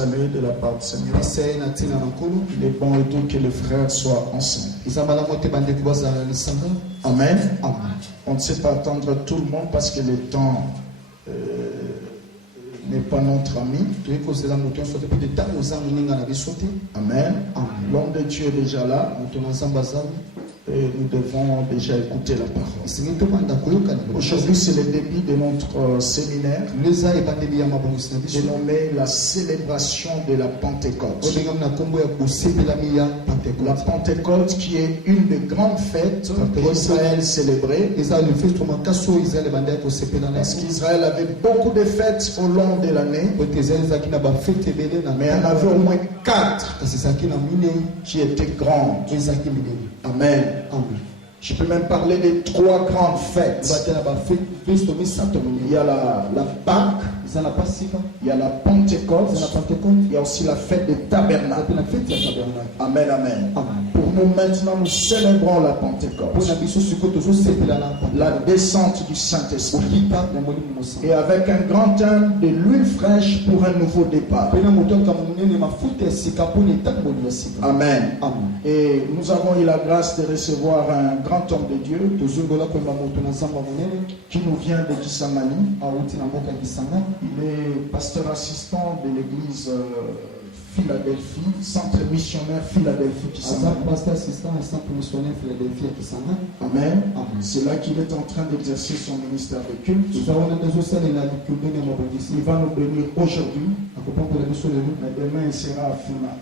saluer de la part du Seigneur. Il est bon et doux que les frères soient ensemble. Amen. On ne sait pas attendre tout le monde parce que le temps n'est pas notre ami. Amen. L'homme de Dieu est déjà là. Et nous devons déjà écouter la parole. Aujourd'hui, c'est le début de notre séminaire dénommé la célébration de la Pentecôte. La Pentecôte qui est une des grandes fêtes qu'Israël célébrait. Parce qu'Israël avait beaucoup de fêtes au long de l'année. Mais il y en avait au moins 4 qui étaient grandes. Amen. Je peux même parler des 3 grandes fêtes. Il y a la Pâque, il y a la Pentecôte, il y a aussi la fête des tabernacles. Amen, amen. Pour nous maintenant, nous célébrons la Pentecôte, la descente du Saint-Esprit, et avec un grand thème de l'huile fraîche pour un nouveau départ. Amen. Et nous avons eu la grâce de recevoir un grand homme de Dieu qui nous vient de Kissamani. Il est pasteur assistant de l'église Philadelphie, centre missionnaire Philadelphie Kissamani. Amen. C'est là qu'il est en train d'exercer son ministère de culte. Il va nous bénir aujourd'hui, mais demain il sera à Funa.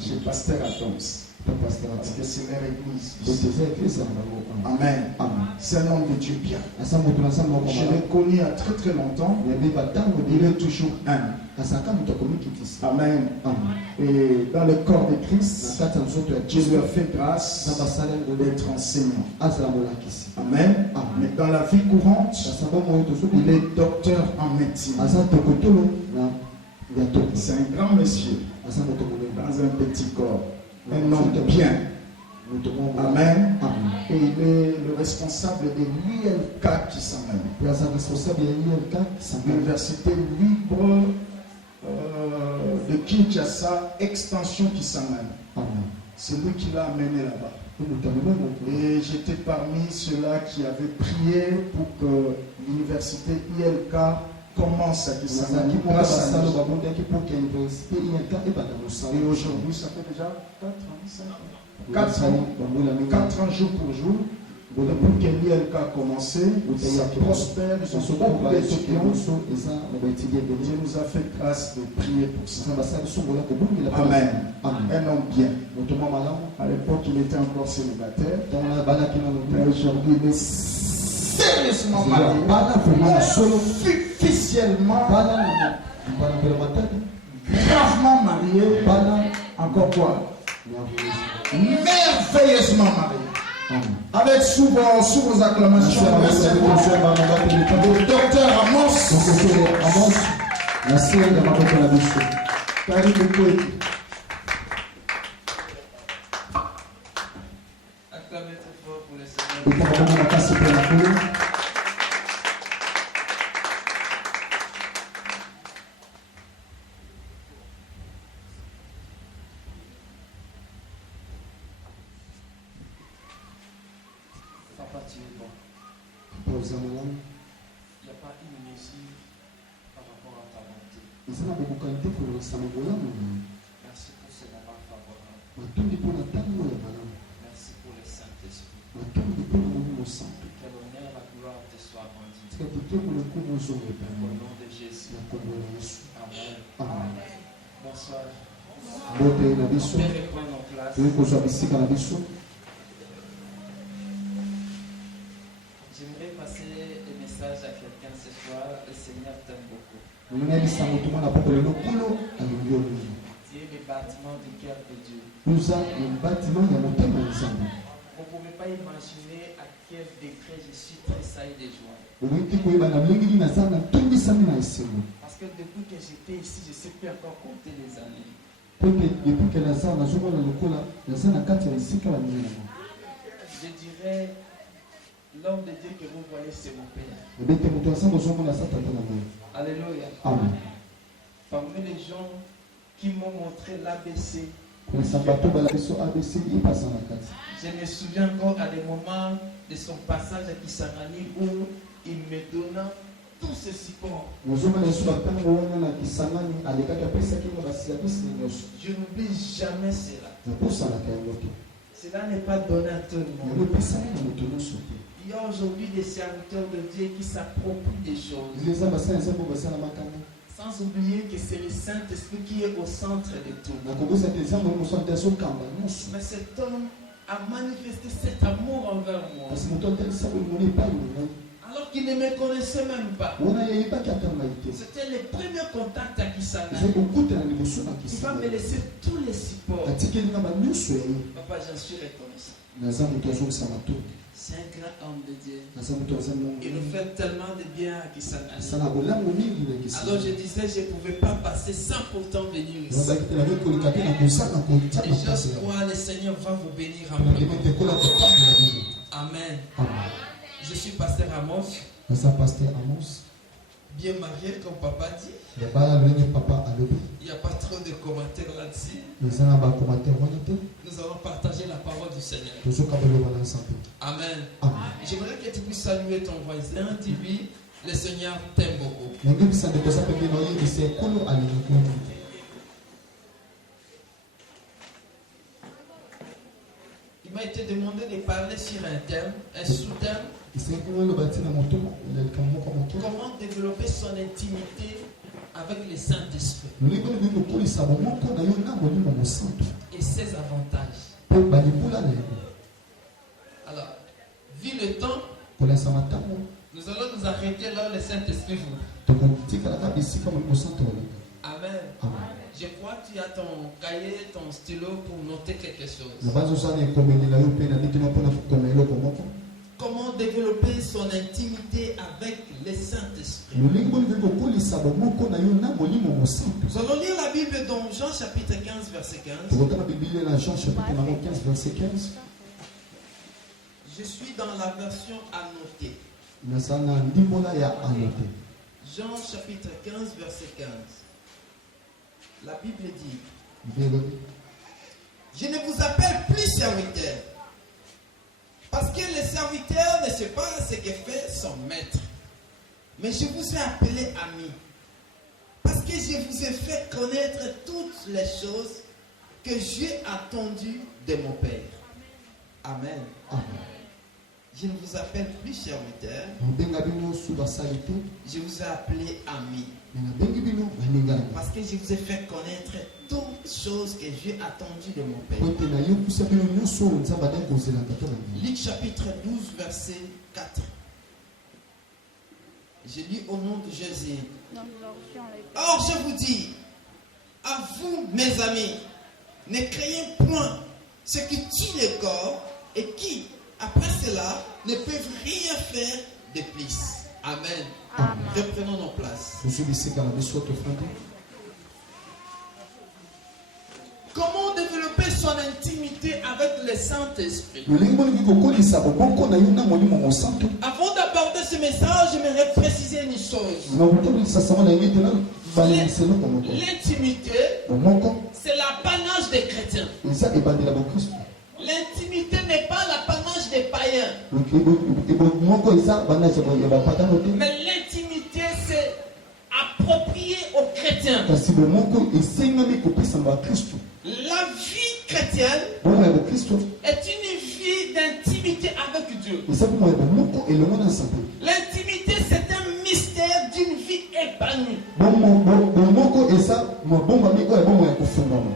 Chez Pasteur Adams. Parce que c'est leur église. Amen. C'est un homme de Dieu bien. Je l'ai connu il y a très très longtemps. Il est toujours un. Amen. Et dans le corps de Christ, Dieu lui a fait grâce d'être enseignant. Amen. Mais dans la vie courante, il est docteur en médecine. C'est un grand monsieur dans un petit corps. Un homme bien. Amen. Et il est le responsable de l'ILK qui s'amène. L'université libre de Kinshasa, extension qui s'amène. C'est lui qui l'a amené là-bas. Et j'étais parmi ceux-là qui avaient prié pour que l'université ILK commence à Kissamani. Et aujourd'hui, ça fait déjà 4 ans jour pour jour. Depuis que l'ILK a commencé, ça prospère, ils ont beaucoup d'étudiants. Dieu nous a fait grâce de prier pour ça. Amen. Un homme bien. À l'époque, il était encore célibataire. Mais aujourd'hui, il est sérieusement marié. Officiellement, gravement marié. Encore quoi? Merveilleusement marié. Avec sous vos acclamations, le docteur Amos. Acclamez très fort pour le Seigneur. Il n'y a pas une mesure par rapport à ta bonté. Merci pour ce moment favorable. Merci pour le Saint-Esprit. Que l'honneur et la gloire te soient rendus. Au nom de Jésus. Amen. Bonsoir. On peut reprendre nos places. J'aimerais passer un message à quelqu'un ce soir. Le Seigneur t'aime beaucoup. Tu es le bâtiment du cœur de Dieu. Vous ne pouvez pas imaginer à quel degré je suis tressailli de joie. Parce que depuis que j'étais ici, je ne sais plus encore compter les années. Je dirais, l'homme de Dieu que vous voyez, c'est mon Père. Alléluia. Amen. Parmi les gens qui m'ont montré l'ABC, je me souviens encore à des moments de son passage à Kisangani où il me donna tous ces supports. Je n'oublie jamais cela. Cela n'est pas donné à tout le monde. Il y a aujourd'hui des serviteurs de Dieu qui s'approprient des choses. Sans oublier que c'est le Saint-Esprit qui est au centre de tout. Mais cet homme a manifesté cet amour envers moi. Alors qu'il ne me connaissait même pas. C'était le premier contact à Kisana. Il va me laisser tous les supports. Papa, j'en suis reconnaissant. C'est un grand homme de Dieu. Il nous fait tellement de bien à Kisana. Alors je disais, je ne pouvais pas passer sans pourtant venir ici. Et je crois que le Seigneur va vous bénir en Amen. Je suis pasteur Amos. Bien marié, comme papa dit. Il n'y a pas trop de commentaires là-dessus. Nous allons partager la parole du Seigneur. Amen. J'aimerais que tu puisses saluer ton voisin. Dis-lui, le Seigneur t'aime beaucoup. Il m'a été demandé de parler sur un thème, un sous-thème. Comment développer son intimité avec le Saint-Esprit et ses avantages. Alors, vu le temps, nous allons nous arrêter là où le Saint-Esprit vous. Amen. Je crois que tu as ton cahier, ton stylo pour noter quelque chose. Comment développer son intimité avec le Saint-Esprit. Nous allons lire la Bible dans Jean chapitre 15, verset 15. Je suis dans la version annotée. Jean chapitre 15, verset 15. La Bible dit: je ne vous appelle plus serviteur, parce que le serviteur ne sait pas ce que fait son maître. Mais je vous ai appelé ami, parce que je vous ai fait connaître toutes les choses que j'ai attendues de mon Père. Amen. Amen. Je ne vous appelle plus serviteur, je vous ai appelé ami, parce que je vous ai fait connaître toutes choses que j'ai attendues de mon Père. Luc chapitre 12, verset 4. Je lis au nom de Jésus. Or je vous dis, à vous mes amis, ne craignez point ce qui tue le corps et qui, après cela, ne peuvent rien faire de plus. Amen. Amen. Reprenons nos places. Comment développer son intimité avec le Saint-Esprit? Avant d'aborder ce message, j'aimerais préciser une chose. L'intimité, c'est l'apanage des chrétiens. L'intimité n'est pas l'apanage des païens. Mais l'intimité, c'est approprié aux chrétiens. La vie chrétienne est une vie d'intimité avec Dieu. L'intimité, c'est un mystère d'une vie épanouie.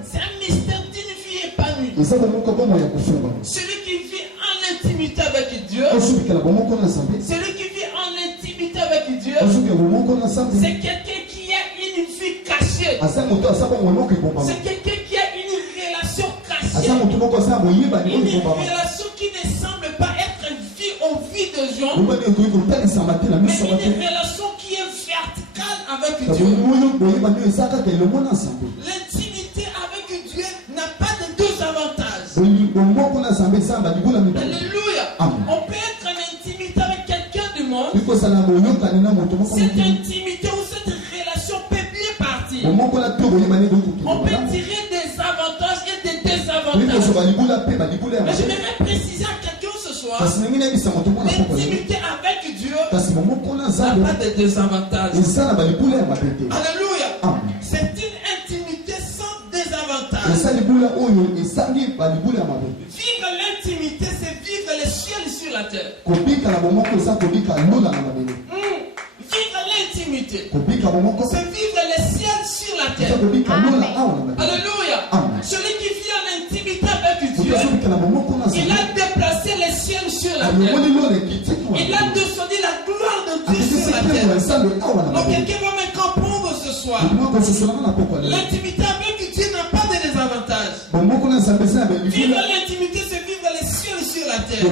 C'est un mystère d'une vie épanouie. Celui qui vit en intimité avec Dieu, celui qui vit en intimité avec Dieu, c'est quelqu'un qui a une vie cachée. C'est quelqu'un qui a une relation cachée. Une relation qui ne semble pas être vue aux vies de gens, mais une relation qui est verticale avec Dieu. L'intimité avec Dieu n'a pas de deux avantages. Alléluia. On peut être en intimité avec quelqu'un du monde. Cette intimité ou cette relation peut bien partir. On peut tirer des avantages et des désavantages. Mais j'aimerais préciser à quelqu'un ce soir, l'intimité avec Dieu n'a pas de désavantages. Alléluia. C'est une intimité sans désavantage. Vivre l'intimité, c'est vivre le ciel sur la terre. Vivre l'intimité, c'est vivre le ciel sur la terre. Alléluia. Celui qui vit en intimité avec Dieu, il a déplacé le ciel sur la terre. Il a descendu la gloire de Dieu sur la terre. Donc quelqu'un va me comprendre ce soir. L'intimité avec Dieu n'a pas de désavantage. Vivre l'intimité, c'est vivre le ciel sur la terre.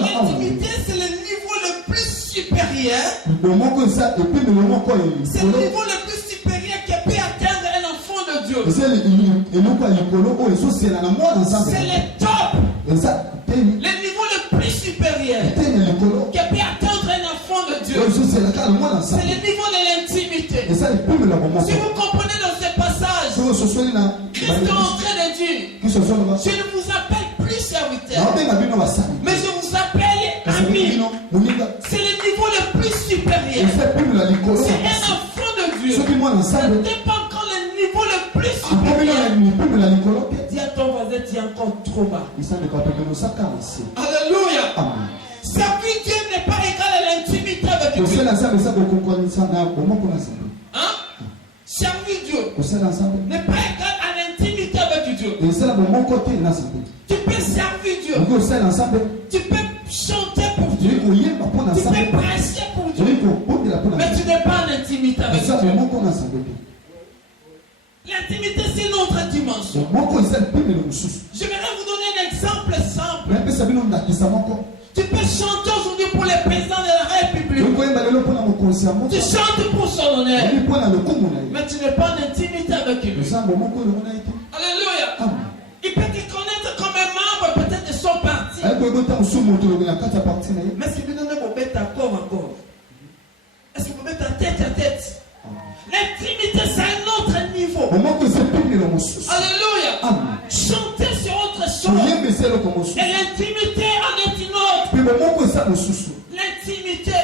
L'intimité, c'est le niveau le plus supérieur. C'est le niveau le plus supérieur qui peut atteindre un enfant de Dieu. C'est le top. Le niveau le plus supérieur qui peut atteindre un enfant de Dieu. C'est le niveau de l'intimité. Si vous comprenez dans ce passage, Christ est en train de dire, je ne vous appelle plus serviteur, mais je vous appelle ami. C'est le niveau le plus supérieur. C'est un enfant de Dieu. Ça ne dépend encore le niveau le plus supérieur. Dis à ton voisin, tu es encore trop bas. Alléluia. Servir Dieu n'est pas égal à l'intimité avec Dieu. Servir Dieu n'est pas égal à l'intimité avec Dieu. Tu peux servir Dieu. Tu peux chanter pour Dieu. Tu peux prêcher pour Dieu. Mais tu n'es pas en intimité avec Dieu. L'intimité, c'est une autre dimension. J'aimerais vous donner un exemple simple. Tu peux chanter aujourd'hui pour le président de la République. Tu chantes pour son honneur. Mais tu n'es pas en intimité avec lui. Alléluia. Il peut te connaître comme un membre peut-être de son parti. Mais est-ce qu'il peut te mettre corps à corps? Est-ce qu'il peut mettre tête à tête? L'intimité, c'est un autre niveau. Alléluia. Chanter sur autre chose. Et l'intimité en est une autre. L'intimité,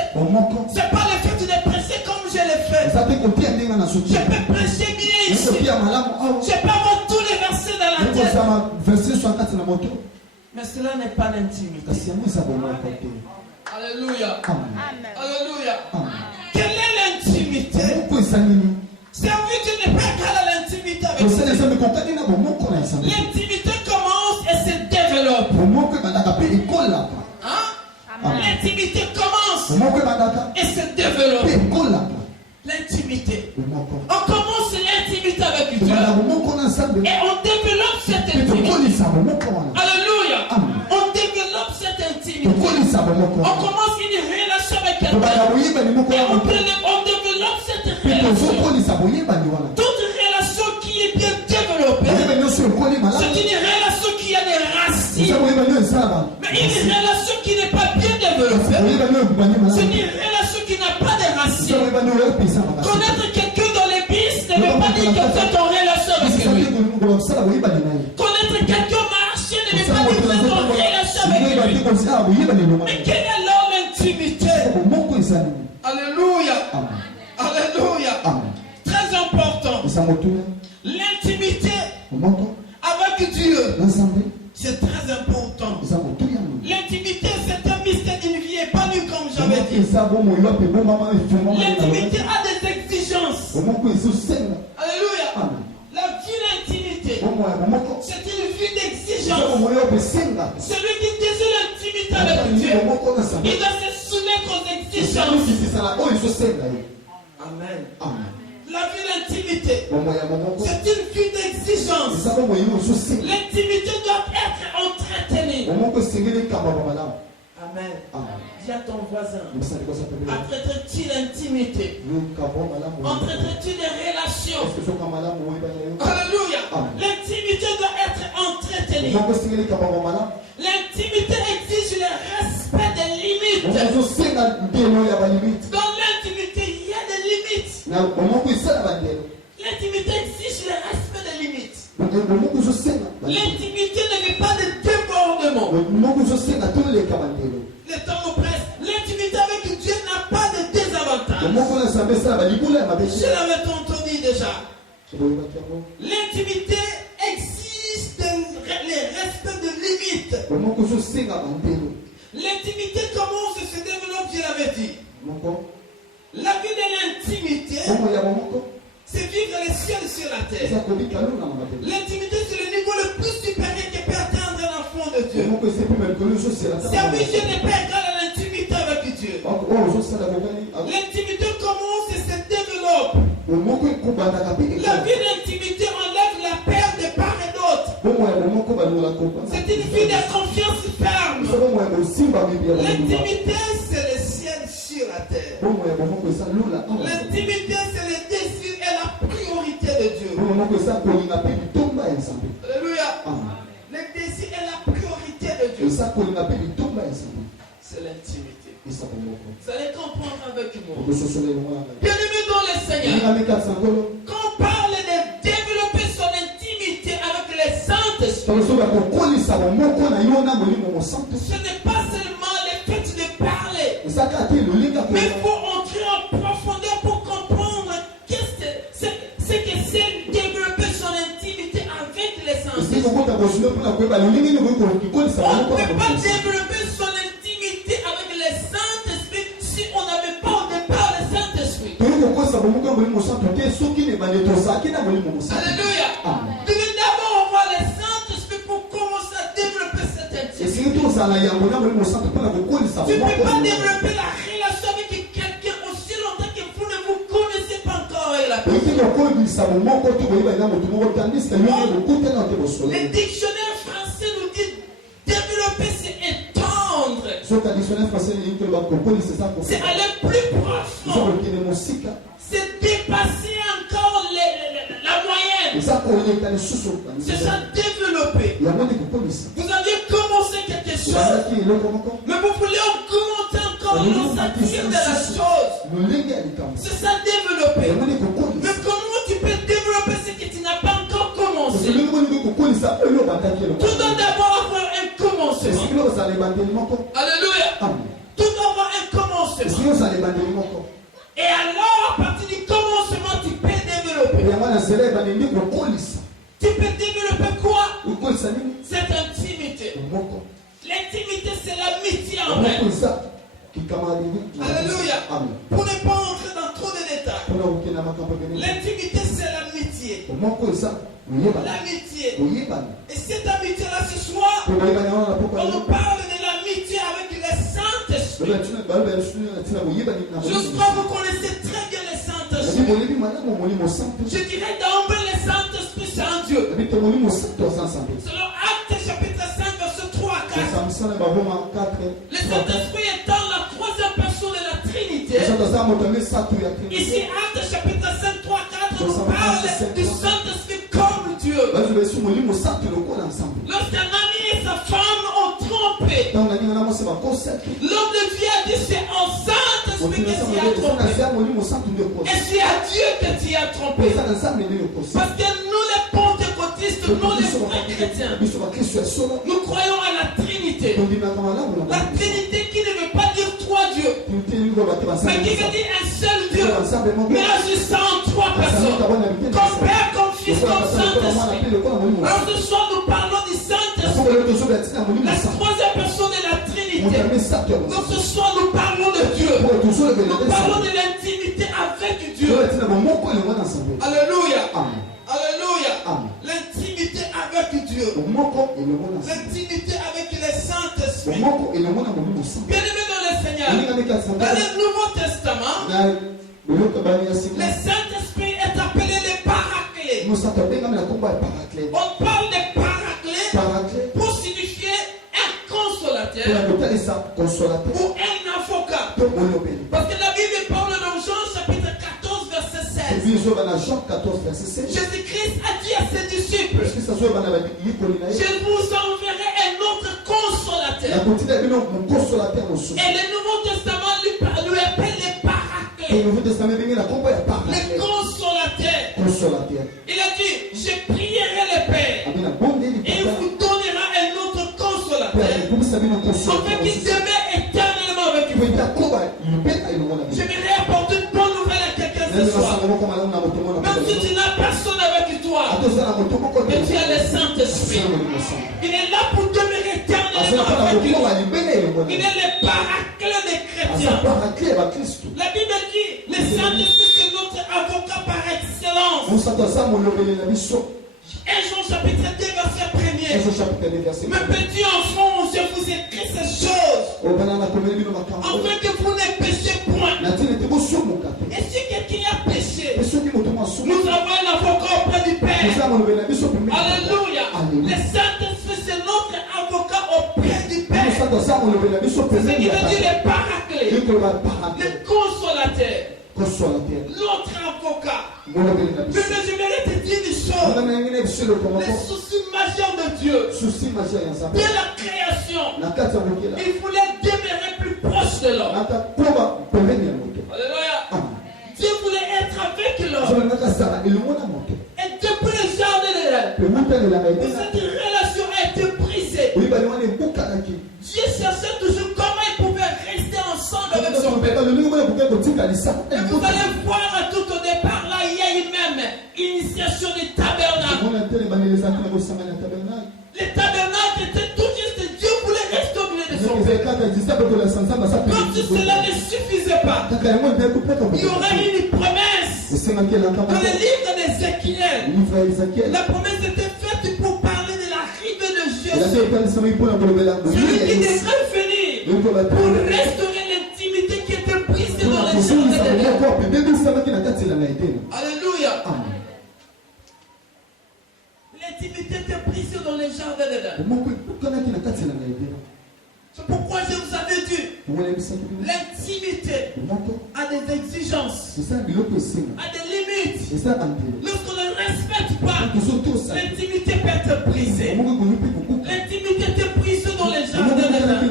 c'est pas le fait de le prêcher comme je l'ai fait. Je peux prêcher bien ici. Je peux avoir tous les versets dans la tête. Mais cela n'est pas l'intimité. Alléluia. Alléluia. Quelle est l'intimité? Servir Dieu n'est pas égal à l'intimité avec Dieu. L'intimité commence et se développe. L'intimité commence et se développe. L'intimité. On commence l'intimité avec Dieu et on développe cette intimité. Alléluia. On développe cette intimité. On commence une relation avec quelqu'un et on développe cette relation. Toute relation qui est bien développée, c'est une relation qui a des racines. Mais une relation qui n'est pas bien développée, c'est une relation qui n'a pas de racines. Connaître quelqu'un dans l'église ne veut pas dire que tu es en relation avec lui. Connaître quelqu'un marcher ne veut pas dire que tu es en relation avec lui. Mais quelle est alors l'intimité? Alléluia. Alléluia. Très important. L'intimité avec Dieu, c'est très important. L'intimité, c'est un mystère d'une vie épanouie, comme j'avais dit. L'intimité a des exigences. Alléluia. La vie d'intimité, c'est une vie d'exigence. Celui qui désire l'intimité avec Dieu, il doit se soumettre aux exigences. Amen. La vie d'intimité, c'est une vie d'exigence. L'intimité doit être entretenue. Amen. Dis à ton voisin, entretiens-tu l'intimité? Entretiens-tu des relations? Alléluia. L'intimité doit être entretenue. L'intimité exige le respect des limites. Dans l'intimité, il y a des limites. L'intimité ne veut pas de débordement. Le temps nous presse. L'intimité avec Dieu n'a pas de désavantage. Je l'avais entendu déjà. L'intimité existe les restes de limites. L'intimité commence et se développe, je l'avais dit. La vie de l'intimité, c'est vivre les cieux sur la terre. L'intimité, c'est le niveau le plus supérieur que peut atteindre un enfant de Dieu. Servir Dieu n'est pas égal à l'intimité avec Dieu. L'intimité commence et se développe. La vie d'intimité enlève la peur de part et d'autre. C'est une vie de confiance ferme. L'intimité, c'est le ciel sur la terre. L'intimité, c'est le désir et la priorité de Dieu. Alléluia. Le désir et la priorité de Dieu. C'est l'intimité. Vous allez comprendre avec moi. Bien-aimé dans le Seigneur, quand on parle de développer son intimité avec les Saint-Esprit, ce n'est pas seulement le fait de parler, mais il faut entrer en profondeur pour comprendre ce que c'est développer son intimité avec les Saint-Esprit. On ne peut pas développer son intimité avec les Saint-Esprit si on n'avait pas au départ le Saint-Esprit. Alléluia. Tu veux d'abord avoir le Saint-Esprit pour commencer à développer cette intimité. Tu ne peux pas développer la relation avec quelqu'un aussi longtemps que vous ne vous connaissez pas encore avec la personne. Le dictionnaire français nous dit développer, c'est étendre. C'est aller plus profond. C'est dépasser encore la moyenne. C'est ça, développer. Vous aviez commencé quelque chose, mais vous voulez augmenter encore l'ossature de la chose. C'est ça, développer. Mais comment tu peux développer ce que tu n'as pas encore commencé? Tu dois d'abord avoir un commencement. Alléluia. Tu dois avoir un commencement. Et alors, à partir du commencement, tu peux développer. Tu peux développer quoi? Cette intimité. L'intimité, c'est l'amitié en vrai. Alléluia. Pour ne pas entrer dans trop de détails. L'intimité, c'est l'amitié. L'amitié. Et cette amitié-là, ce soir, on nous parle de l'amitié avec le Saint-Esprit. Je crois que vous connaissez très bien le Saint-Esprit. Je dirais d'emblée, le Saint-Esprit, c'est un Dieu. Selon Actes chapitre 5, verset 3 à 4. Le Saint-Esprit étant la troisième personne de la Trinité. Ici, Actes chapitre 5, 3 à 4, on parle du Saint-Esprit comme Dieu. Lorsqu'un ami et sa femme ont trompé, l'homme de Dieu a dit c'est en Saint-Esprit que tu as trompé. Et c'est à Dieu que tu as trompé. Parce que nous les pentecôtistes, nous les vrais chrétiens, nous croyons à la Trinité. La Trinité qui ne veut pas dire trois dieux, mais qui veut dire un seul Dieu, mais agissant en trois personnes, comme Père, comme Fils, comme Saint-Esprit. Alors ce soir nous parlons du Saint-Esprit, la troisième personne de la Trinité. Donc ce soir nous parlons de Dieu, nous parlons de l'intimité avec Dieu. Alléluia. Alléluia. L'intimité avec Dieu. L'intimité avec le Saint-Esprit. Bien-aimé dans le Seigneur, dans le Nouveau Testament, le Saint-Esprit est appelé le Paraclet. On parle de Paraclet pour signifier un consolateur ou un avocat. Parce que la Bible parle dans Jean chapitre 14 verset 16. Jésus-Christ a dit à ses disciples, je vous enverrai un autre consolateur. Et le Nouveau Testament lui appelle les Paraclets. Le consolateur. Il a dit, je prierai le Père et il vous donnera un autre consolateur afin qu'il demeure éternellement avec vous. J'aimerais apporter une bonne nouvelle à quelqu'un ce soir. Même si tu n'as personne avec toi, mais tu as le Saint-Esprit. Il est là pour demeurer éternellement avec vous. Il est le paraclet des chrétiens. La Bible dit, le Saint-Esprit c'est notre avocat par excellence. 1 Jean chapitre 2 verset 1er. Mes petits enfants, je vous écris ces choses afin que vous ne péchiez point. Et si quelqu'un a péché, nous avons un avocat auprès du Père. Alléluia. Le Saint-Esprit c'est notre avocat auprès du Père. C'est ce qui veut dire le paraclet, le consolateur, l'autre avocat. Mais j'aimerais te dire une chose. Les soucis majeurs de Dieu, de la création, il voulait demeurer plus proche de l'homme. Alléluia. Dieu voulait être avec l'homme. Et depuis le jardin de l'Éden, cette relation a été brisée. Dieu cherchait toujours comment il pouvait rester ensemble avec son peuple. Et vous allez voir tout au départ, là, il y a eu même initiation du tabernacle. Le tabernacle était tout juste, Dieu voulait rester au milieu de son peuple. Comme si cela ne suffisait pas, il y aurait une promesse dans le livre d'Ézéchiel. La promesse était faite pour parler de l'arrivée de Jésus. Celui qui devrait venir pour restaurer l'intimité qui était brisée dans les jardins. Alléluia. L'intimité était brisée dans les jardins d'Éden. C'est pourquoi je vous avais dit, l'intimité a des exigences, a des limites. Lorsqu'on ne respecte pas, l'intimité peut être brisée. L'intimité était brisée dans les jardins d'Éden.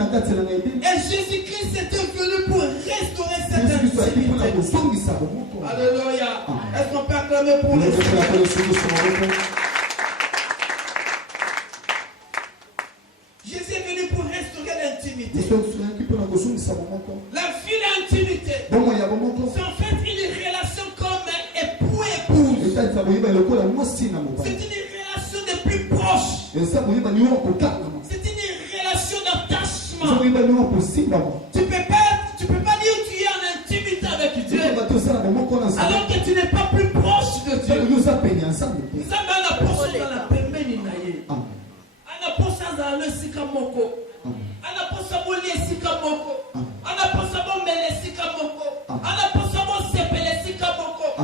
Et Jésus-Christ était venu pour restaurer cette intimité. Alléluia. Est-ce qu'on peut acclamer pour les Jésus est venu pour restaurer l'intimité. La vie d'intimité, c'est en fait une relation comme époux et épouse. C'est une relation de plus proche. C'est une relation d'attachement. Tu peux pas dire que tu es en intimité avec Dieu alors que tu n'es pas plus proche de Dieu.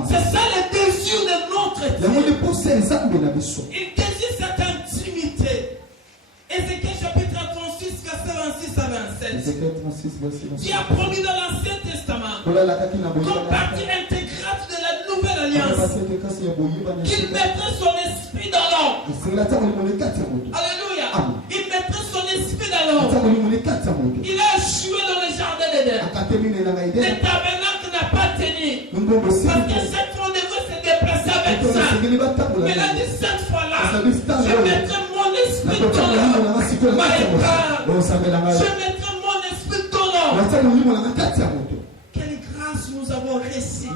C'est ça le désir de notre Dieu. Il désire cette intimité. Ézéchiel chapitre 36, verset 26 à 27. Dieu a promis dans l'Ancien Testament, comme partie intégrante de la nouvelle alliance, qu'il mettrait son esprit dans l'homme. Alléluia. Il mettrait son esprit dans l'homme. Il a échoué dans le jardin d'Éden. Le tabernacle n'a pas tenu. Parce que cette fois, on devait se déplacer avec ça. Mais il a dit cette fois-là, je mettrai mon esprit dans l'homme. Je mettrai mon esprit dans l'homme. Quelle grâce nous avons reçue.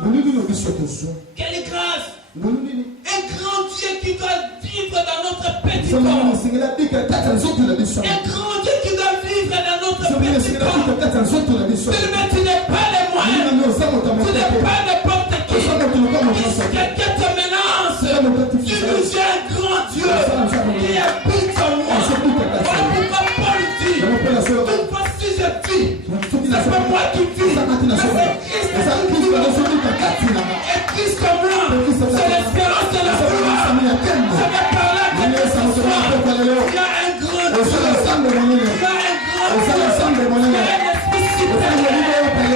Quelle grâce. Un grand Dieu qui doit vivre dans notre petit corps. Un grand Dieu qui doit vivre dans notre petit corps. Mais tu n'es pas les moyens. Tu n'es pas n'importe qui. Quelqu'un te menace. Tu nous es un grand Dieu qui habite en moi. Pourquoi Paul dit, toute fois si je vis, c'est pas moi qui vis, mais c'est Christ qui vit. Et Christ en moi, c'est l'espérance de la gloire. Je vais parler à quelqu'un ce soir. Il y a un grand Dieu. Il y a un grand Dieu. Il y a un esprit supérieur. Il y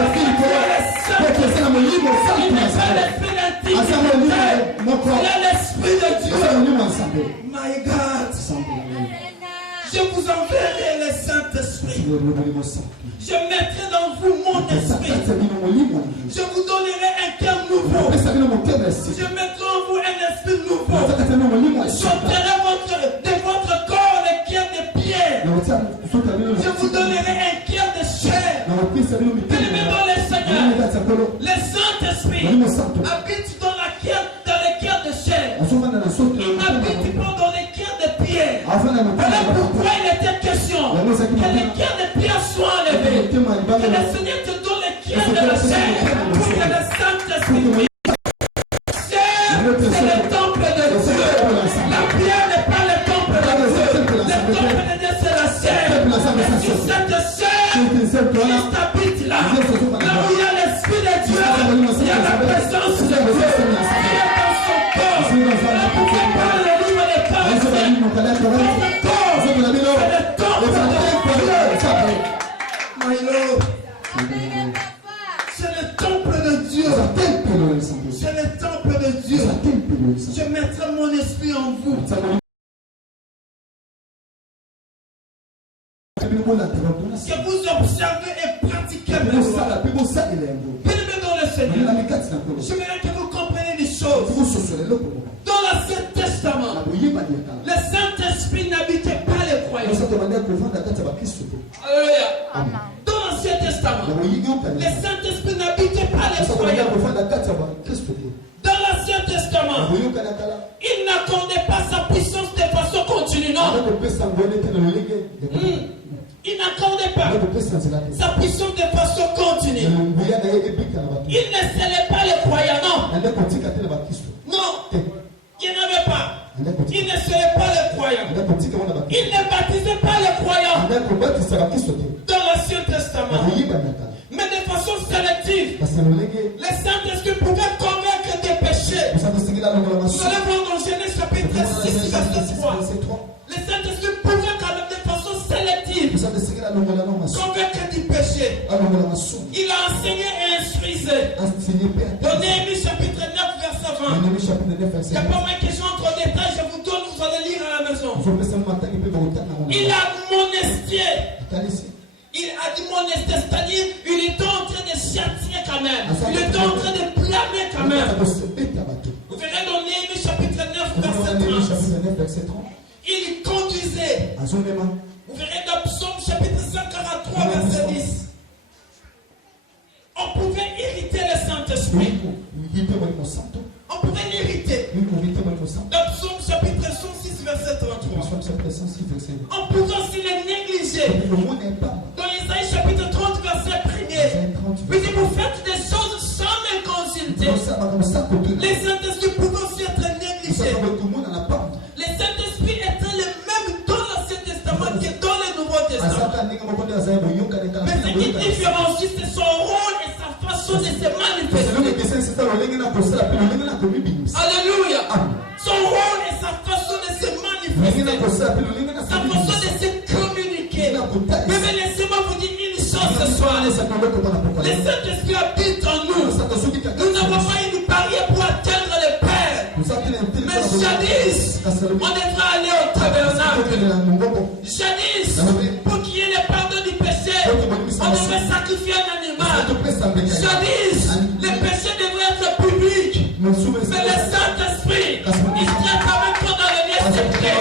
a l'esprit de Dieu. My God. Je vous enverrai le Saint-Esprit. Je mettrai dans vous mon esprit. Je vous donnerai un cœur nouveau. Je mettrai en vous un esprit nouveau. J'ôterai de votre corps les cœurs de pierre. Je vous donnerai un cœur de chair. Bien-aimés dans le Seigneur, le Saint-Esprit habite dans les cœurs de chair. Il n'habite pas dans les cœurs de pierre. Voilà pourquoi il était question que les cœurs de pierre soient enlevés. Que le Seigneur te donne les cœurs de la chair pour que le Saint-Esprit vienne. C'est le temple de Dieu. La pierre n'est pas le temple de Dieu. Le temple de Dieu, c'est la chair. Et sur cette chair, Christ habite là. Là où il y a l'Esprit de Dieu, il y a la présence de Dieu. Il est dans son corps. Voilà pourquoi par le livre des Corses, votre corps, c'est le temple de Dieu. My Lord. C'est le temple de Dieu. C'est le temple de Dieu. Je mettrai mon esprit en vous. Que vous observez et pratiquez mes lois. Bien-aimés dans le Seigneur, j'aimerais que vous compreniez des choses. Dans l'Ancien Testament, le Saint-Esprit n'habitait pas les croyants. Alléluia. Dans l'Ancien Testament, le Saint-Esprit n'habitait pas les croyants. Dans l'Ancien Testament, il n'accordait pas sa puissance de façon continue. Non. Il n'accordait pas sa puissance de façon continue. Il ne scellait pas les croyants. Non. Non. Il n'y en avait pas. Il ne scellait pas les croyants. Il ne baptisait pas les croyants. Dans l'Ancien Testament. Mais de façon sélective. Le Saint-Esprit pouvait convaincre des péchés. Nous allons voir dans Genèse chapitre 6, verset 3. Le Saint-Esprit pouvait quand même de façon sélective convaincre du péché. Il a enseigné et instruisé. Dans Néhémie chapitre 9, verset 20. Il n'y a pas moins que j'entre en détail, je vous donne, vous allez lire à la maison. Il a monestier. Il a dit monestier, c'est-à-dire il était en train de châtier quand même. Il était en train de blâmer quand même. Vous verrez dans Néhémie chapitre 9, verset 30. Il conduisait. Vous verrez dans Psaume chapitre 143, verset 10. On pouvait irriter le Saint-Esprit. On pouvait l'irriter. Dans Psaume chapitre 106, verset 33. On pouvait aussi le négliger. Dans Isaïe chapitre 30, verset 1er. Vous dites, vous faites des choses sans me consulter. Les Saint-Esprit pouvaient aussi être négligés. Les Saint-Esprit étaient les mêmes dans l'Ancien Testament que dans le Nouveau Testament. Mais ce qui différencie, c'est son rôle et sa façon de se manifester. Alléluia. Son rôle et sa façon de se manifester. Sa façon de se communiquer. Mais laissez-moi vous dire une chose ce soir. Le Saint-Esprit habite en nous. Nous n'avons pas une barrière pour atteindre le Père. Mais jadis, on devrait aller au tabernacle. Jadis, pour qu'il y ait le pardon du péché, on devrait sacrifier un animal. Jadis, le péché devrait être public. Mais le Saint-Esprit, il serait quand même pas dans le lieu secret.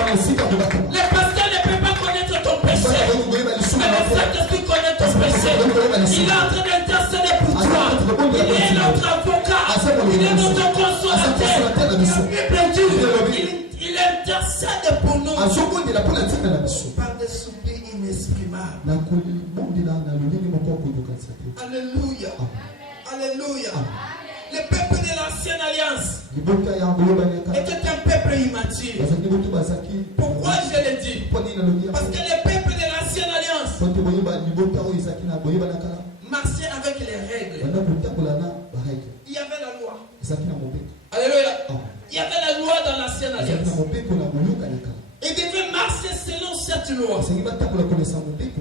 Le pasteur ne peut pas connaître ton péché. Mais le Saint-Esprit connaît ton péché. Il est en train d'intercéder pour toi. Il est notre avocat. Il est notre consolateur. Il intercède pour nous par des soupirs inexprimables. Alléluia. Alléluia. Le peuple de l'ancienne alliance était un peuple immature. Pourquoi je le dis? Parce que le peuple de l'ancienne alliance marchait avec les règles. Il y avait la loi. Alléluia. Il y avait la loi dans l'ancienne alliance. Il devait marcher selon cette loi.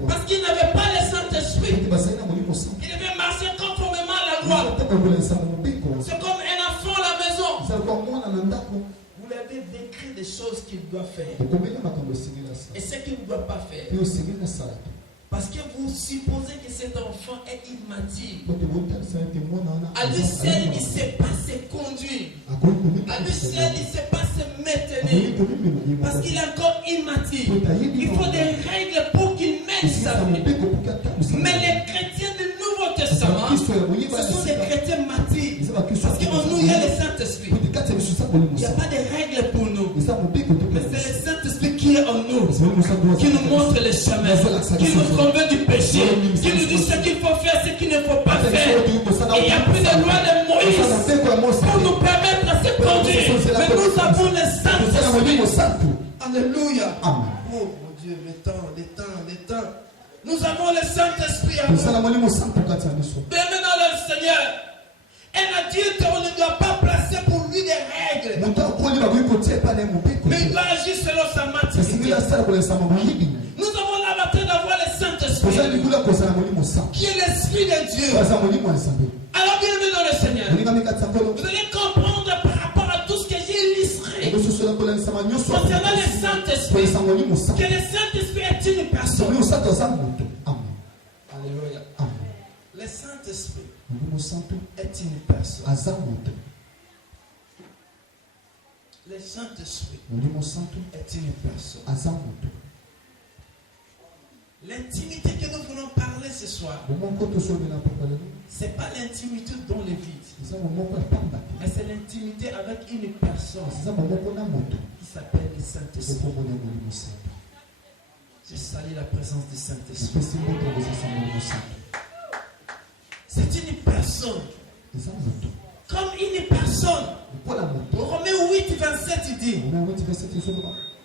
Parce qu'il n'avait pas le Saint-Esprit. Il devait marcher conformément à la loi. C'est comme un enfant à la maison. Vous lui avez décrit des choses qu'il doit faire. Et ce qu'il ne doit pas faire. Parce que vous supposez que cet enfant est immature. À lui seul, il ne sait pas se conduire. À lui seul, il ne sait pas se maintenir. venir. Parce qu'il est encore immature. Il faut des règles pour qu'il mène sa vie. Mais les chrétiens du Nouveau Testament, ce sont des chrétiens matures. Parce qu'en nous, il y a le Saint-Esprit. Il n'y a pas de règles pour nous. Mais c'est le Saint-Esprit qui est en nous, qui nous montre le chemin, qui nous convainc du péché, qui nous dit ce qu'il faut faire, ce qu'il ne faut pas faire. Et il n'y a plus de loi de Moïse pour nous permettre de se conduire. Mais nous avons le Saint-Esprit. Alléluia. Oh mon Dieu, le temps. Nous avons le Saint-Esprit en nous. Bienvenue dans le Seigneur. Un adulte, on ne doit pas placer pour lui des règles. Mais il doit agir selon sa maturité. Nous avons l'avantage d'avoir le Saint-Esprit, qui est l'Esprit de Dieu. Alors bienvenue dans le Seigneur. Vous allez comprendre par rapport à tout ce que j'ai illustré concernant le Saint-Esprit, que le Saint-Esprit est une personne. Alléluia. Le Saint-Esprit est une personne. Le Saint-Esprit est une personne. L'intimité que nous voulons parler ce soir, ce n'est pas l'intimité dans le vide, mais c'est l'intimité avec une personne qui s'appelle le Saint-Esprit. Je salue la présence du Saint-Esprit. C'est une personne. Comme une personne. Romains 8, 27, il dit,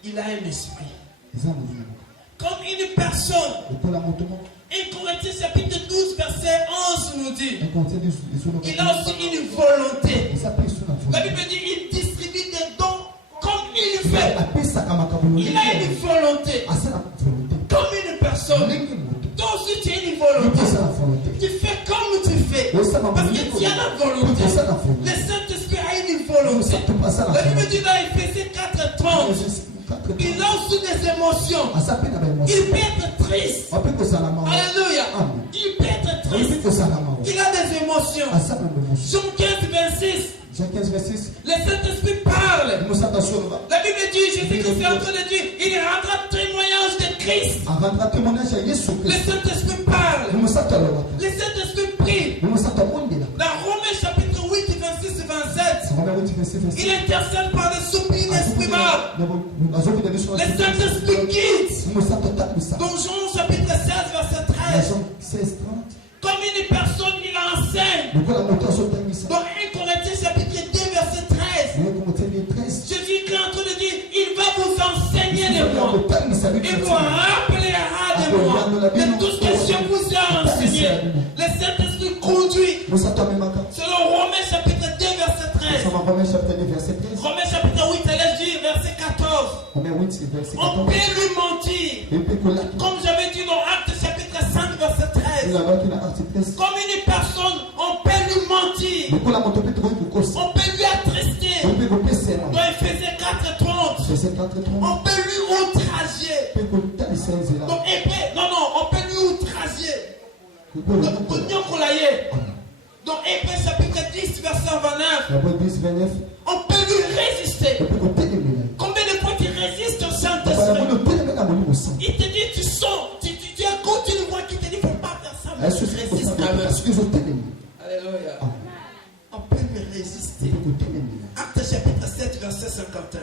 il a un esprit. Comme une personne. 1 Corinthiens chapitre 12, verset 11 nous dit, il a aussi une volonté. La Bible dit, il distribue des dons comme il veut. Il a une volonté. Comme une personne. Toi aussi tu as une volonté. Tu fais comme tu fais. Parce que tu as la volonté. Le Saint-Esprit a une volonté. La Bible dit dans Ephésiens 4, 30, il a aussi des émotions. Il peut être triste. Alléluia. Il peut être triste. Il a des émotions. Jean 15, 26. Le Saint-Esprit parle. La Bible dit, Jésus-Christ est en train de dire, il rendra témoignage de Christ. Le Saint-Esprit parle. Le Saint-Esprit prie. Dans Romains chapitre 8, 26 et 27, il intercède par des soupirs inexprimables. Le Saint-Esprit guide. Dans Jean chapitre 16, verset 13. Comme une personne, il enseigne. Dans 1 Corinthiens chapitre 2, verset 13. Jésus est en train de dire, il va vous enseigner de moi. Il vous rappellera de moi. De tout ce que je vous ai enseigné. Le Saint-Esprit conduit. Selon Romains chapitre 2, verset 13. Romains chapitre 8, allez dire verset 14. On peut lui mentir. Comme j'avais dit dans Actes chapitre 5, verset 13. Comme une personne, on peut lui mentir. On peut lui attrister. Dans Ephésiens 4, 30. On peut lui outrager. On peut lui outrager. Dans Hébreux chapitre 10, verset 29. On peut lui résister. Combien de fois tu résistes au Saint-Esprit? Il te dit, tu sens, tu as compte une voix qui te dit, il ne faut pas faire ça. Mais tu résistes quand même. Alléluia. On peut lui résister. Acte chapitre 7, verset 51.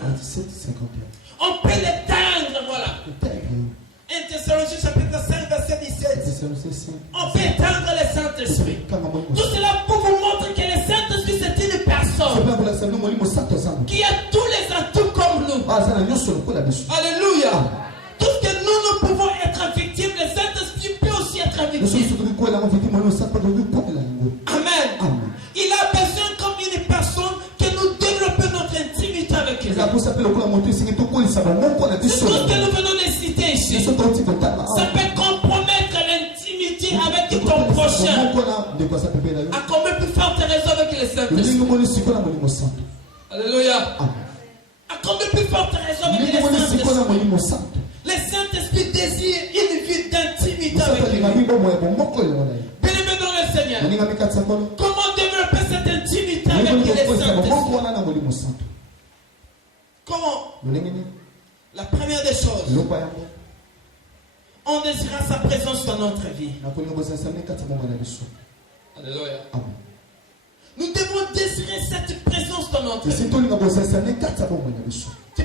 On peut l'éteindre, voilà. 1 Thessaloniciens chapitre 5, verset 17. On peut éteindre le Saint-Esprit. Tout cela pour vous montrer que le Saint-Esprit c'est une personne qui a tous les atouts comme nous. Alléluia. Tout ce que nous pouvons être victimes, le Saint-Esprit peut aussi être victime. Amen. Il a besoin comme une personne que nous développions notre intimité avec lui. C'est tout ce que nous venons de citer ici. Ça peut compromettre l'intimité avec ton prochain. À combien plus forte raison avec le Saint-Esprit? Alléluia. À combien plus forte raison avec le Saint-Esprit? Le Saint-Esprit désire une vie d'intimité avec lui. Bien-aimé dans le Seigneur. Comment développer cette intimité avec le Saint-Esprit? Comment? La première des choses, on désirera sa présence dans notre vie. Alléluia. Nous devons désirer cette présence dans notre vie. Tu ne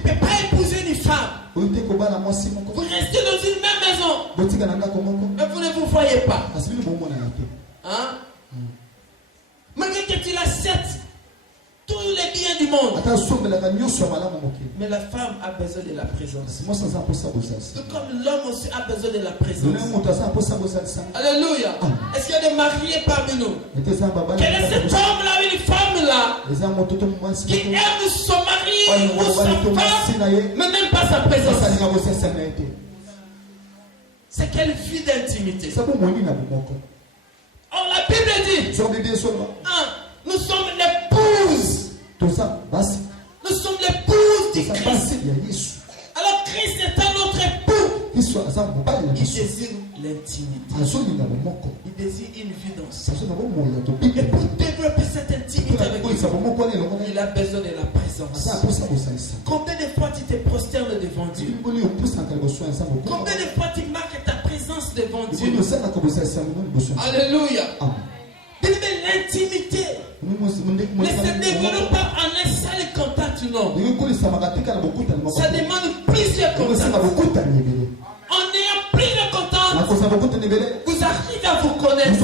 peux pas épouser une femme. Vous restez dans une même maison, mais vous ne vous voyez pas. Hein? Malgré que tu l'achètes tous les biens du monde, mais la femme a besoin de la présence. Tout comme l'homme aussi a besoin de la présence. Alléluia. Est-ce qu'il y a des mariés parmi nous? Quel est cet homme-là, une femme-là, qui aime son mari ou sa femme, mais n'aime pas sa présence? C'est quelle vie d'intimité? Or la Bible dit, nous sommes l'épouse. Nous sommes l'épouse du Christ. Alors Christ est notre époux. Il désire l'intimité. Il désire une vie dans ça. Et pour développer cette intimité avec lui, il a besoin de la présence. Combien de fois tu te prosternes devant Dieu? Combien de fois tu marques ta présence devant Dieu? Alléluia. L'intimité ne se développe pas en un seul contact, non. Ça demande plusieurs contacts. En ayant plusieurs contacts, vous arrivez à vous connaître.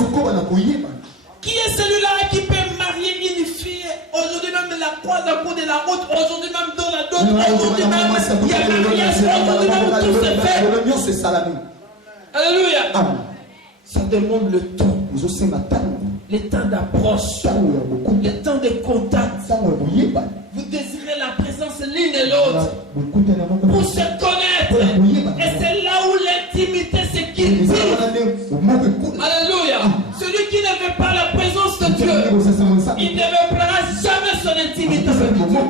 Qui est celui-là qui peut marier une fille? Aujourd'hui même la croise à bout de la route. Aujourd'hui même dans la dot. Aujourd'hui même il y a mariage. Aujourd'hui même tout se fait. Alléluia. Ça demande le temps. Le temps d'approche, le temps de contact. Vous désirez la présence l'une et l'autre pour se connaître. Et c'est là où l'intimité se cultive. Alléluia. Celui qui ne veut pas la présence de Dieu, il ne développera jamais son intimité avec Dieu.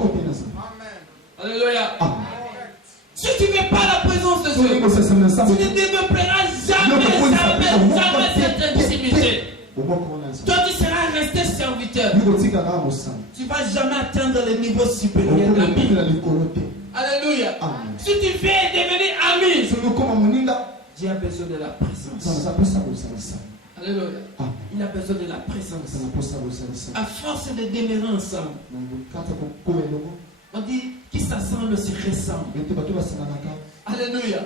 Alléluia. Si tu ne veux pas la présence de Dieu, tu ne développeras jamais cette intimité. Toi, tu seras resté serviteur. Tu ne vas jamais atteindre le niveau supérieur d'ami. Alléluia. Si tu veux devenir ami, Dieu a besoin de la présence. Alléluia. Il a besoin de la présence. À force de demeurer ensemble, on dit qui s'assemble se ressemble. Alléluia.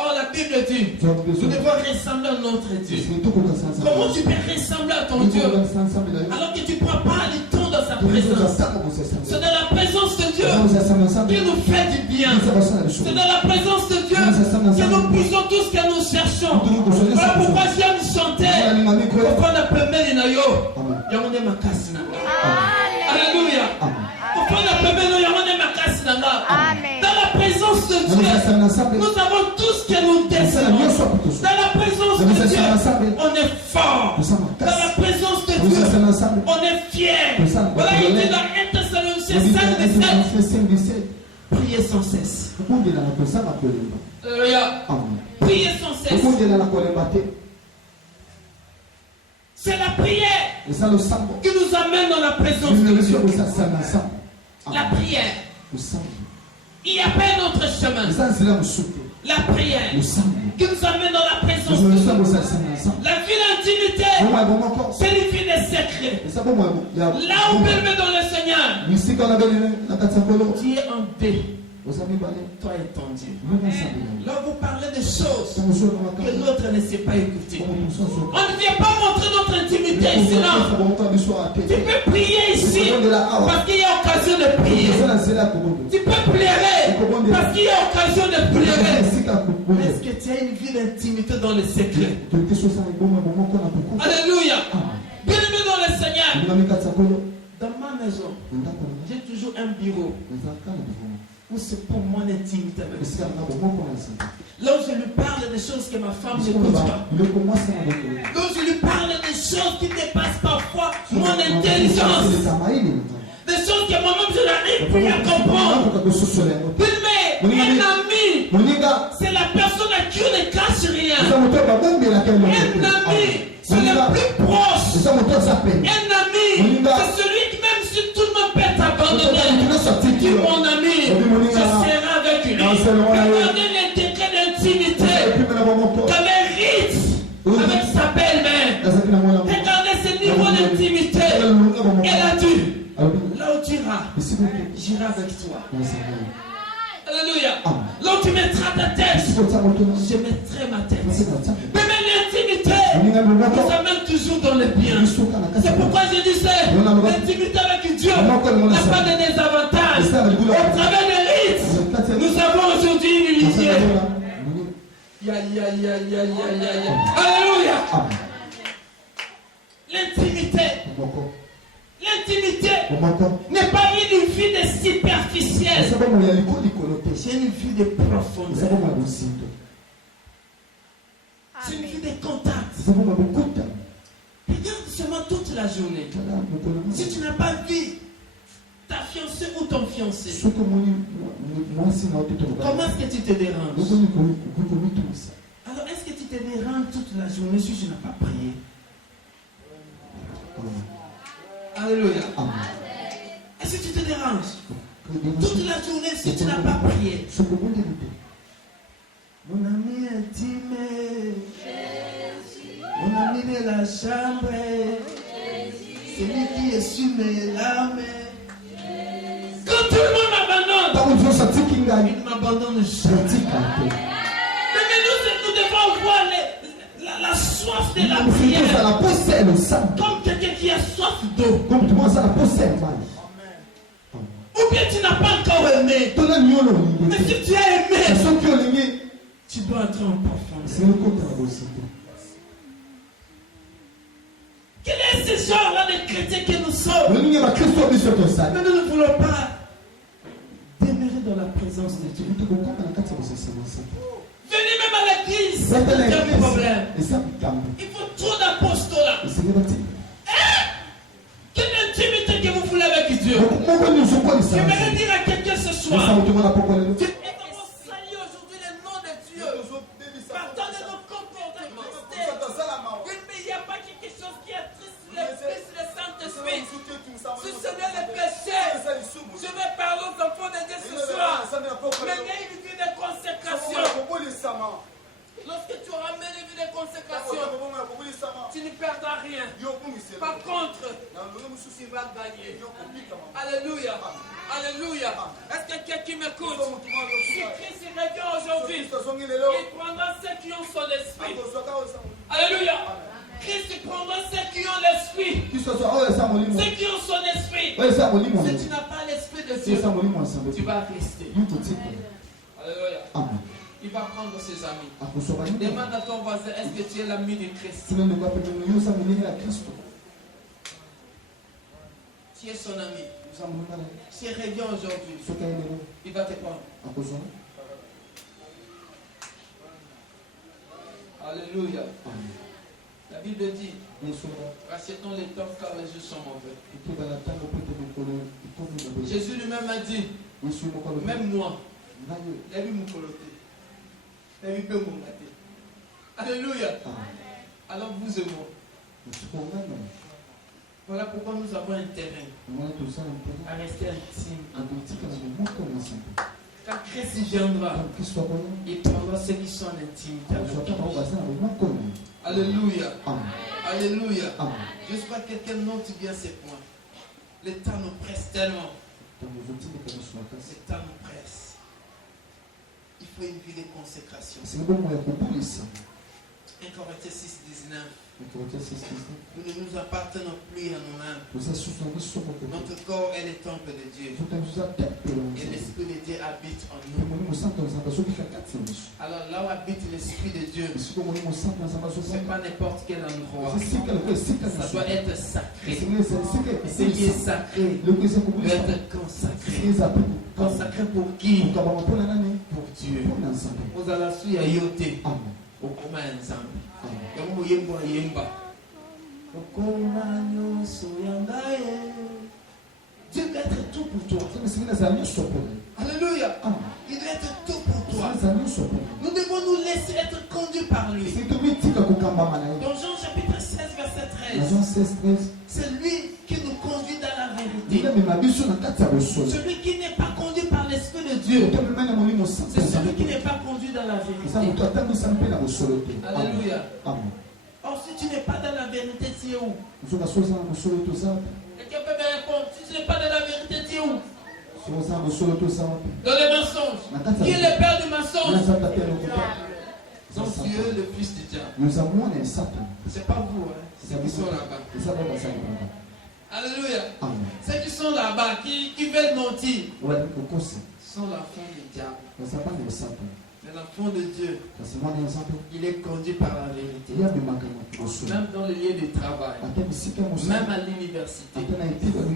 Or la Bible dit, nous devons ressembler à notre Dieu. Comment tu peux ressembler à ton Dieu alors que tu ne prends pas le temps dans sa présence? C'est dans la présence de Dieu qui nous fait du bien. C'est dans la présence de Dieu que nous puissions tout ce que nous cherchons. Voilà pourquoi j'aime chanter. Pourquoi on appelle Melinayo? Yamone Makasina. Alléluia. Pourquoi on appelle Melinayo? Yamone Makasina. Dans la présence de Dieu, nous avons tout ce que nous désirons. Dans la présence de Dieu, on est fort. Dans la présence de Dieu, on est fier. Voilà, il dit dans 1 Thessaloniciens 5:17, priez sans cesse. Alléluia. Priez sans cesse. C'est la prière qui nous amène dans la présence de Dieu. La prière. Il n'y a pas un autre chemin. La prière qui nous amène dans la présence de Dieu. La vie d'intimité, c'est une vie de secret. Là où on met dans le Seigneur, Dieu est en paix. Toi et ton Dieu. Là vous parlez de choses que l'autre ne sait pas écouter. On ne vient pas montrer notre intimité ici, non. Tu peux prier ici parce qu'il y a occasion de prier. Tu peux pleurer parce qu'il y a occasion de pleurer. Est-ce que tu as une vie d'intimité dans le secret? Alléluia. Bien-aimé dans le Seigneur. Dans ma maison, j'ai toujours un bureau où c'est pour mon intimité avec Dieu. Là où je lui parle des choses que ma femme n'écoute pas. Là où je lui parle des choses qui dépassent parfois mon intelligence. Des choses que moi-même je n'arrive plus à comprendre. Mais un ami, c'est la personne à qui on ne cache rien. Un ami, c'est le plus proche. Un ami, c'est celui qui, même si tout le monde peut t'abandonner, dit mon ami, je Regardez les degrés d'intimité. Comme un rite avec sa belle-mère. Regardez ce niveau d'intimité. Elle a dit, là où tu iras, j'irai avec toi. Alléluia. Là où tu mettras ta tête, je mettrai ma tête. Mais même l'intimité nous amène toujours dans le bien. C'est pourquoi je disais, l'intimité avec Dieu n'a pas de désavantages. Au travers des rites, nous avons aujourd'hui une unité. Alléluia. L'intimité. L'intimité n'est pas une vie de superficielle. C'est une vie de profondeur. C'est une vie de contact. Regarde seulement toute la journée. Si tu n'as pas vu ta fiancée ou ton fiancé, comment est-ce que tu te déranges? Alors est-ce que tu te déranges toute la journée si tu n'as pas prié? Alléluia. Est-ce que tu te déranges toute la journée si tu n'as pas prié? Mon ami intime, mon ami de la chambre, celui qui est sur mes larmes. Quand tout le monde m'abandonne, il ne m'abandonne jamais. Mais nous devons voir la soif de la prière. Comme quelqu'un qui a soif d'eau. Ou bien tu n'as pas encore aimé. Mais si tu as aimé, tu dois entrer en profondeur. Quel est ce genre-là de chrétiens que nous sommes? Mais nous ne voulons pas demeurer dans la présence de Dieu. Venez même à l'église, c'est un problème. Il faut trop d'apostolat. Quelle intimité que vous voulez avec Dieu? J'aimerais dire à quelqu'un ce soir. Si ce n'est le péché, je vais parler aux enfants de Dieu ce soir. Mais il y a une vie de consécration. Lorsque tu auras mené une vie de consécration, tu ne perdras rien. Par contre, tu vas gagner. Alléluia. Alléluia. Est-ce que quelqu'un m'écoute? Si Christ revient aujourd'hui, il prendra ceux qui ont son esprit. Alléluia. Christ prendra ceux qui ont l'esprit. Ceux qui ont son esprit. Si tu n'as pas l'esprit de Dieu, tu vas rester. Alléluia. Il va prendre ses amis. Demande à ton voisin, est-ce que tu es l'ami de Christ? Tu es son ami. Si il revient aujourd'hui, il va te prendre. Alléluia. La Bible dit, rachetons les temps car les jours sont mauvais. Jésus lui-même a dit, même moi, il a vu mon coloté. Il a vu mon gâté. Alléluia. Alors vous et moi. Voilà pourquoi nous avons un terrain à rester intime en tout. Quand Christ viendra, il prendra ceux qui sont intimes. Alléluia. Alléluia. J'espère que quelqu'un note bien ces points. Le temps nous presse tellement. Le temps nous presse. Il faut une vie de consécration. 1 Corinthiens 6, 19. Nous ne nous appartenons plus à nous-mêmes. Notre corps est le temple de Dieu. Et l'Esprit de Dieu habite en nous. Alors là où habite l'Esprit de Dieu, ce n'est pas n'importe quel endroit. Ça doit être sacré. Et ce qui est sacré doit être consacré. Consacré pour qui? Pour Dieu. Vous allez suivre Yoté. Au commun ensemble. Dieu doit être tout pour toi. Alléluia. Il doit être tout pour toi. Nous devons nous laisser être conduits par lui. Dans Jean chapitre 16 verset 13. C'est lui qui nous conduit dans la vérité. Celui qui n'est pas conduit par l'Esprit de Dieu ne C'est celui qui n'est pas conduit dans la vérité. Alléluia. Or, si tu n'es pas dans la vérité, tu es où? Quelqu'un peut me répondre. Si tu n'es pas dans la vérité, tu es où? Dans les mensonges. Qui est le père du mensonge? Son Dieu, le fils du diable. C'est pas vous, hein? C'est ceux qui sont là-bas. Alléluia. Ceux qui sont là-bas, qui veulent mentir, sont l'enfant du diable. Mais l'enfant de Dieu, il est conduit par la vérité. Même dans le lieu de travail, même à l'université,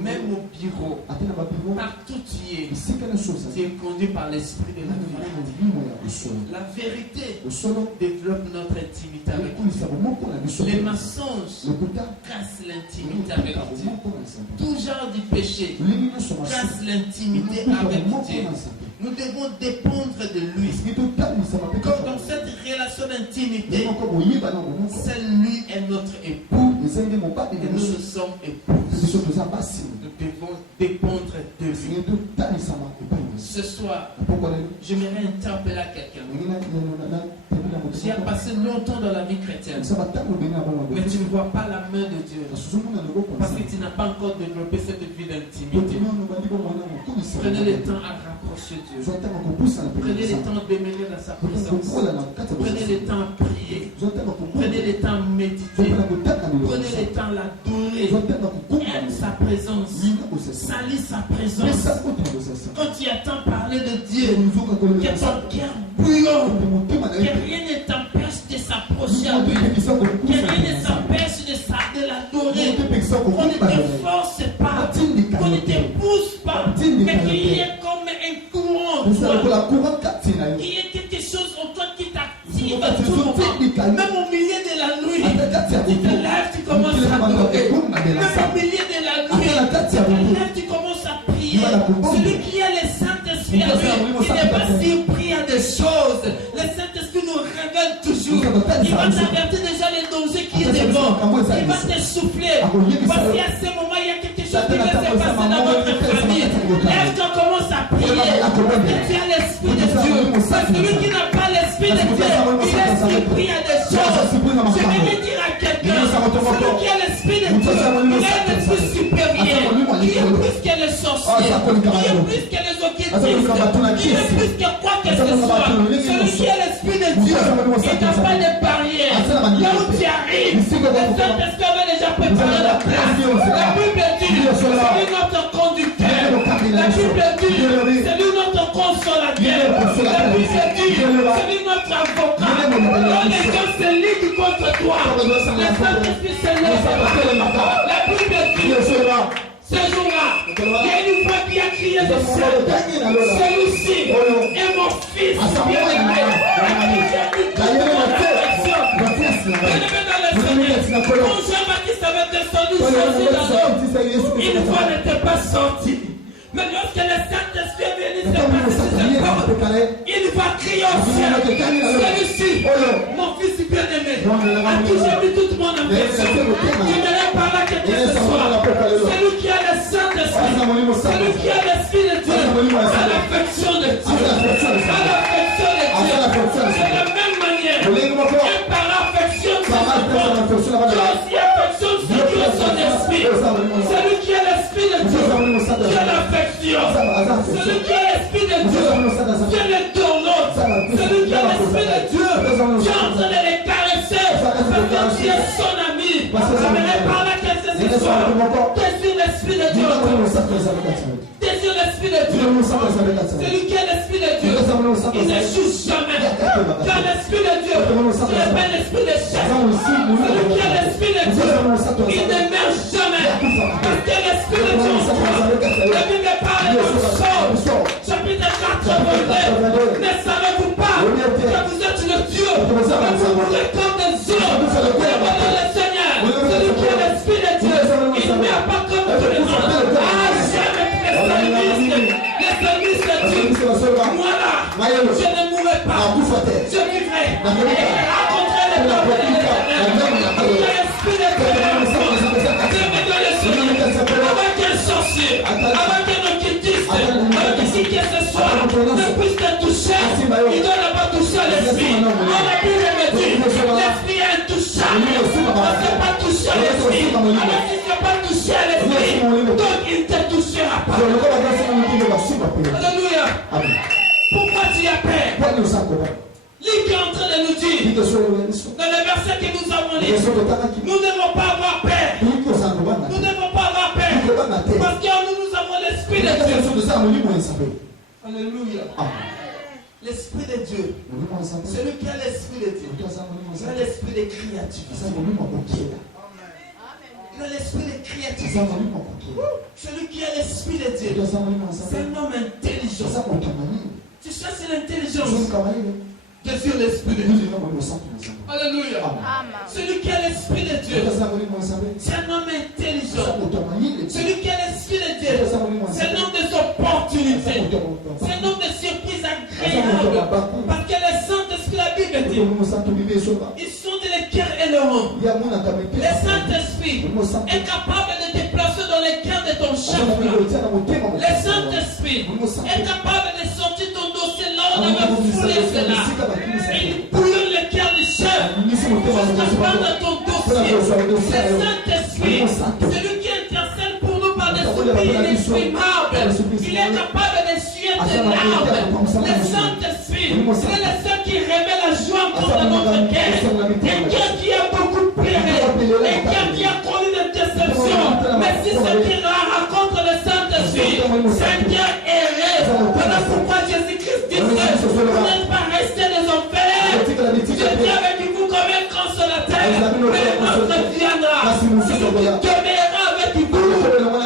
même au bureau, partout tu es conduit par l'esprit de la vérité. La vérité développe notre intimité avec Dieu. Les mensonges cassent l'intimité avec Dieu. Tout genre de péché casse l'intimité avec Dieu. Nous devons dépendre de lui. Comme dans cette relation d'intimité, c'est lui est notre époux. Et nous sommes épouses. Nous devons dépendre de lui. Ce soir, j'aimerais interpeller à quelqu'un. Tu as passé longtemps dans la vie chrétienne, mais tu ne vois pas la main de Dieu parce que tu n'as pas encore développé cette vie d'intimité. Prenez le temps à rapprocher Dieu. Prenez le temps d'aimer dans sa présence. Prenez le temps à prier. Prenez le temps à méditer. Prenez le temps à l'adorer. Aime sa présence. Salis sa présence. Quand tu attends parler de Dieu, que ton cœur bouillonne, que rien ne t'empêche de s'approcher à lui, que rien ne t'empêche de l'adorer, qu'on ne te force pas, qu'on ne te pousse pas, mais qu'il y ait comme un courant, qu'il y ait quelque chose en toi qui t'active à tout moment, même au milieu de la nuit, tu te lèves, tu commences à adorer, même au milieu de la nuit, tu te lèves, tu commences à prier. Celui qui a le Saint-Esprit à lui, il n'est pas surpris à des choses. Le Saint-Esprit nous révèle toujours. Il va t'avertir déjà les dangers qui est devant. Il va te souffler. Parce qu'à ce moment, il y a quelque chose qui va se passer dans votre famille. Lève-toi, commence à prier. Et tu as l'Esprit de Dieu. Parce que celui qui n'a pas l'Esprit de Dieu, il est surpris à des choses. Je vais dire à quelqu'un, celui qui a l'Esprit de Dieu, il est un esprit supérieur. Il est plus que les sorciers. Il est plus que les occultistes. Il est plus que quoi que ce soit. Celui qui a l'Esprit de Dieu, il n'a pas de barrière. Là où tu arrives, le Saint-Esprit avait déjà préparé la place. La Bible dit, c'est lui notre conducteur. La Bible dit, c'est lui notre consolateur. La Bible dit, c'est lui notre avocat. Quand les gens se liguent contre toi, le Saint-Esprit se lève. La Bible dit, ce jour-là, il y a une voix qui a crié de ciel. Celui-ci est mon fils bien-aimé. Quand Jean-Baptiste avait descendu une fois n'était pas sorti. Mais lorsque le Saint-Esprit est venu se passer sur cette porte, il va crier au ciel. Celui-ci, mon fils bien-aimé, à qui j'ai mis toute mon affection. Je n'allais pas là quelque ce soit. Celui qui a le Saint-Esprit, celui qui a l'Esprit de Dieu, a l'affection de Dieu. A l'affection de Dieu. C'est la même manière. Un parent affectionne son enfant. Dieu aussi affectionne ceux qui ont son esprit. Celui qui a l'Esprit de Dieu, Dieu l'affection. Celui qui a l'Esprit de Dieu, Dieu le tournote. Celui qui a l'Esprit de Dieu, Dieu est en train de les caresser. Parce que tu es son ami. J'aimerais parler à quelqu'un ce soir. Désire l'Esprit de Dieu. Désire l'Esprit de Dieu. Celui qui a l'Esprit de Dieu, il ne joue jamais. Car l'Esprit de Dieu, ce n'est pas l'Esprit de chair. Celui qui a l'Esprit de Dieu, il ne meurt jamais. Parce que l'Esprit de Dieu, la Bible parle de Psaume, chapitre 82. Ne savez-vous pas que vous êtes le Dieu, que vous mourrez comme des hommes. Demandez le Seigneur, celui qui a l'Esprit de Dieu, il ne meurt pas comme tous les autres. Ah, jamais les salmistes disent, moi là, je ne mourrai pas, je vivrai et je rencontrerai les peuples de l'Éternel. L'Esprit de Dieu, Dieu me donne le Seigneur, avec un sorcier, avec un occultiste, avec qui que ce soit, ne puisse te l'esprit. Alors si tu n'as pas touché à l'esprit, donc il ne te touchera pas. Alléluia. Pourquoi tu as peur? Luc est en train de nous dire, dans le verset que nous avons lu, nous ne devons pas avoir peur. Nous ne devons pas avoir peur. Parce que nous avons l'Esprit de Dieu. Alléluia. L'Esprit de Dieu. Celui qui a l'Esprit de Dieu. Il a l'Esprit de créativité. Il a l'Esprit de créativité. Celui qui a l'Esprit de Dieu. C'est un homme intelligent. Tu cherches l'intelligence. Je suis l'Esprit de Dieu. Alléluia. Celui qui a l'Esprit de Dieu, c'est un homme intelligent. Celui qui a l'Esprit de Dieu, c'est un homme des opportunités. C'est un homme de surprises agréables. Parce que le Saint-Esprit, la Bible dit, ils sont des cœurs élevants. Le Saint-Esprit est capable de te placer dans les cœurs de ton chef. Le Saint-Esprit est capable de sortir ton dossier là où on avait foulé cela. Et il bouillonne le cœur du chef. Jusqu'à prendre ton dossier. Le Saint-Esprit, celui qui intercède pour nous par des soupirs inexprimables. Il est capable d'essuyer tes larmes. Le Saint-Esprit, c'est le seul qui remet la joie dans notre cœur. Quelqu'un qui a beaucoup pleuré. Quelqu'un qui a connu des déceptions. Mais si ce qui raconte le Saint-Esprit, c'est un cœur erré. Voilà pourquoi Jésus-Christ disait, vous n'êtes pas restés des enfers. Je suis avec vous comme un consolateur. Mais notre viendra. Celui qui demeurera avec vous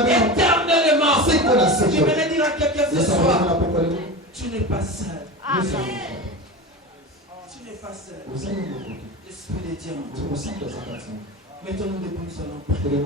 éternellement. J'aimerais dire à quelqu'un ce soir, tu n'es pas seul. Tu n'es pas seul. L'Esprit de Dieu. Mettons-nous debout, nous allons prier.